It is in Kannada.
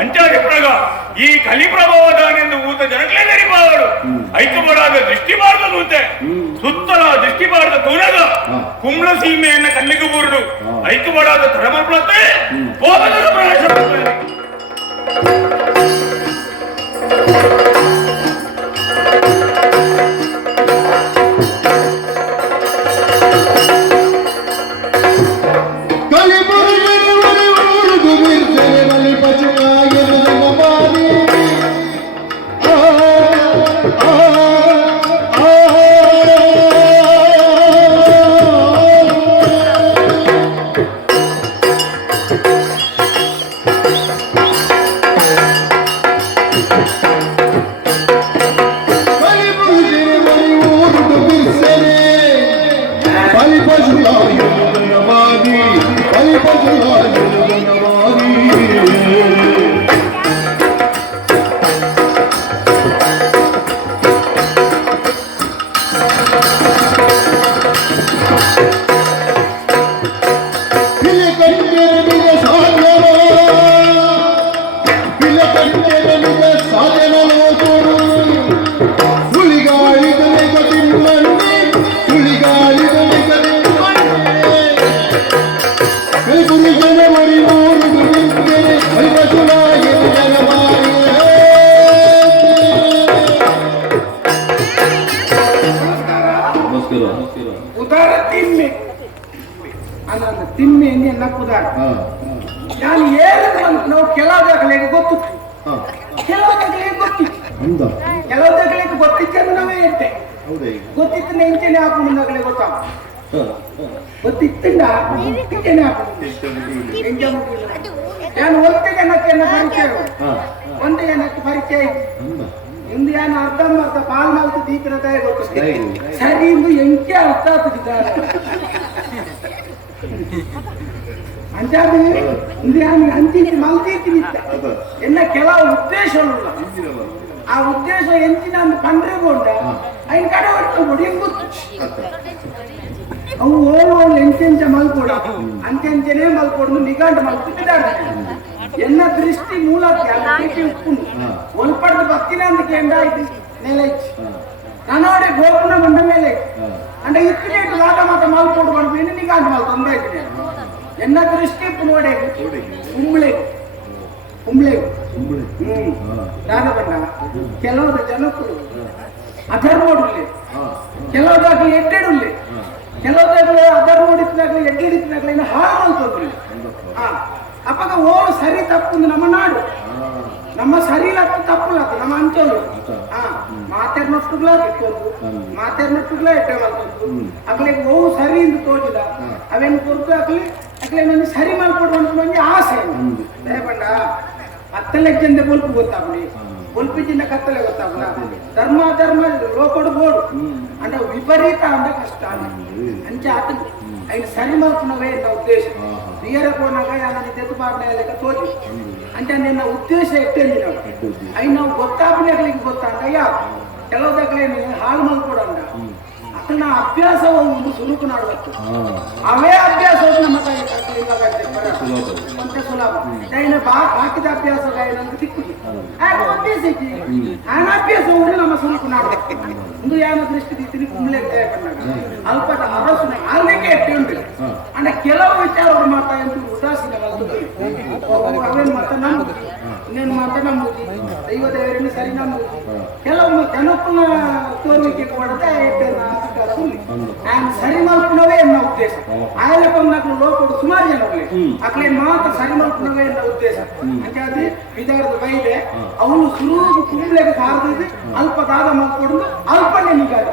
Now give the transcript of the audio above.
ಅಂಚಾರೆ ಪ್ರಗ ಈ ಕಲಿ ಪ್ರಭಾವದಾನೆಂದು ಊತ ಜನಗಳೇ ನೆರಿಪಾವಡು ಐಕಬಾರದ ದೃಷ್ಟಿ ಬಾರದ ನೂತೆ ಸುತ್ತಲ ದೃಷ್ಟಿ ಬಾರದ ತೂನದ ಕುಂಬ್ಳ ಸೀಮೆಯನ್ನ ಕಣ್ಣಿಗೆ ಬೂರುಡು ಐಕಬಾರದ ತರಮರ್ಪಳತೆ ಹೋಗದ ಪ್ರವೇಶ ತಿಮ್ಮೆ ನಕ್ಕುದಾರ ನಾನು ಹೇಳಿದ್ರೆ ನಾವು ಕೆಲವು ಗೊತ್ತು ಕೆಲವು ಗೊತ್ತಿತ್ತು ನಾವೇ ಇಟ್ಟೆ ಗೊತ್ತಿತ್ತು ನೆಂಚೆನೆ ಹಾಕೊಂಡು ನಗಲೆ ಗೊತ್ತಾಗ ಗೊತ್ತಿತ್ತಿಂದ ನೆಂಚೆನೆ ಹಾಕೊಂಡು ನಾನು ಒಂದಿಗೆ ನಕ್ಕೆನ್ನ ಪರಿಚಯ ಒಂದಿಗೆ ನಕ್ಕೆ ಪರಿಚಯ ಇಂದು ಏನು ಅರ್ಧ ಪಾಲ್ ನಾಲ್ಕು ದೀಪಿನದಾಯ ಗೊತ್ತಿದೆ ಸರಿ ಇಂದು ಎಂಕೆ ಅರ್ಥ ಆಗ್ತಿದ್ದಾರೆ ಅಂಚಾದ ಅಂಚಿನ ಮಲ್ತೀರ್ತೀನಿ ಎನ್ನ ಕೆಲವು ಉದ್ದೇಶಗಳು ಆ ಉದ್ದೇಶ ಎಂಚಿನ ಒಂದು ಕಂಡ್ರೆಗೊಂಡ ಐನ್ ಕಡೆ ಹೊಡ್ಕೊಂಡು ಹೆಂಗ್ ಗೊತ್ತು ಅವು ಓಳು ಎಂಚೆಂಚ ಮಲ್ಕೊಡ ಅಂಚೆಂಚೆನೇ ಮಲ್ಕೊಂಡು ನಿಗಾಂಡ ಮಲ್ತಿದ್ದಾರೆ ಎನ್ನ ದೃಷ್ಟಿ ಮೂಲಕ್ಕೆ ಅದಕ್ಕೆ ಉಪ್ಪುಂಡು ಒಲ್ಪಡ್ದು ಭಕ್ತಿನ ಅಂತ ಎಂದಾಯ್ತು ನೆಲೆ ನಾನೋಡೆ ಗೋಪುನ ಬಂದ ಮೇಲೆ అంటే ఇక్కడేటు లాగా మాత్రం మాల్పోడు పడిపోయింది నీకు అంత మాల్ తొందర అయితే ఎన్న దృష్టి పునోడే ಕುಂಬ್ಳೆ ರಾಧಬಣ್ಣ ಕೆಲವು ಜನಕ್ಕೂ ಅಧರ್ಮೋಡುಲ್ಲೆ ಕೆಲವುದಾಗಲಿ ಎಡ್ಡೆಡುಲ್ಲೆ ಕೆಲವುದಾಗಲಿ ಅಧರ್ಮೋಡಿಸಿದಾಗಲಿ ಎಡ್ಡೆಡಿಸಿದಾಗಲಿ ಇನ್ನು ಹಾಳು ಮಾಡ್ತೋದ್ರಿ ಅಪ್ಪಾಗ ಓಳು ಸರಿ ತಪ್ಪು ನಮ್ಮ ನಾಡು ನಮ್ಮ ಸರಿಲತ್ತು ತಪ್ಪುಲತ್ತು ನಮ್ಮ ಅಂಚೋಳು ಮಾತಾಡ್ನಷ್ಟುಗ್ಲ ಇಟ್ಕೊಂಡು ಮಾತಾಡ್ನಷ್ಟುಗ್ಲ ಎಡ್ಡೆ ಮಾಡ್ಕೊಂಡು ಅಕ್ಲಿಗೆ ಓವು ಸರಿ ಎಂದು ತೋಜಿಲ್ಲ ಅವೇನು ಕೊರತು ಅಕ್ಲೆ ನನಗೆ ಸರಿ ಮಾಡ್ಕೊಡು ಅಂತ ನನಗೆ ಆಸೆ ದಯಪಂಡ ಕತ್ತಲೆ ಜಂದೆ ಬೊಲ್ಪು ಗೊತ್ತಾಗ್ಲಿ ಬೊಲ್ಪಿಜಿಂದ ಕತ್ತಲೆ ಗೊತ್ತಾಗಲ್ಲ ಧರ್ಮ ಲೋಕಡು ಬೋಡು ಅಂದ್ರೆ ವಿಪರೀತ ಅಂದ್ರೆ ಕಷ್ಟ ಅಂಚೆ ಆತನು ఆయన సరి మలుపునవే నా ఉద్దేశం తీయరపోనాక ఆయన తెత్తుపాడిన తోచి అంటే నిన్న ఉద్దేశం ఎట్టేది అయినా ಗೊತ್ತಾಗ್ಲಿಕ್ಕೆ ಗೊತ್ತಾಂಡಯ್ಯ ಕೆಲವು దగ్గర ಹಾಳು ಮಲ್ಕೊಡಂಡ ಅಸಲು ನಾ ಅಭ್ಯಾಸ ಒಂದು ಸುರುಕು ನಾಡಬೇಕು ಅವೇ ಅಭ್ಯಾಸ ನಮ್ಮ ಅಂತ ಸುಲಭ ఆయన ಬಾಕಿದ ಅಭ್ಯಾಸ ದಿಕ್ಕುದು ಅಭ್ಯಾಸ ಐತಿ ఆయన ಅಭ್ಯಾಸ ನಮ್ಮ ಸುರುಕು ನಾಡಬೇಕು ಒಂದು ಯಾನ ದೃಷ್ಟಿ ದಿತ್ತಿನಿ ಕುಂಬ್ಳೆ ಅಲ್ಪದ ಅರಸನ ಆರ್ಲಿಕ್ಕೆ ಎಟ್ಟೆ ಉಂಟು ಅಂದ್ರೆ ಕೆಲವು ವಿಚಾರಗಳು ಮಾತಾಡಿ ಉದಾಸೀನ ಅವೇನು ಮಾತಾ ನಂಬುದು ಇನ್ನೇನು ಮಾತಾ ನಂಬುದು ದೈವ ದೇವರನ್ನು ಸರಿ ನಂಬುದು ಕೆಲವು ಜನಕ್ಕೂ ತೋರ್ವಿಕೆ ಕೊಡದೆ ఆయన సరి మలుపునవే ఎన్న ఉద్దేశం ఆయన నాకు లోపల సుమారు జనవులే అట్లే మాట సరి మలుపునవే ఎన్న ఉద్దేశం అంటే అది విధాರದ ಬೈದೆ ಅವನು ಸುರುವು ಕುಂಬ್ಳೆಗೆ ಕಾರದಿದ್ದು ಅಲ್ಪ ದಾದ ಮಾಡ್ಕೊಡುದು ಅಲ್ಪ ನೆನಿಗಾದ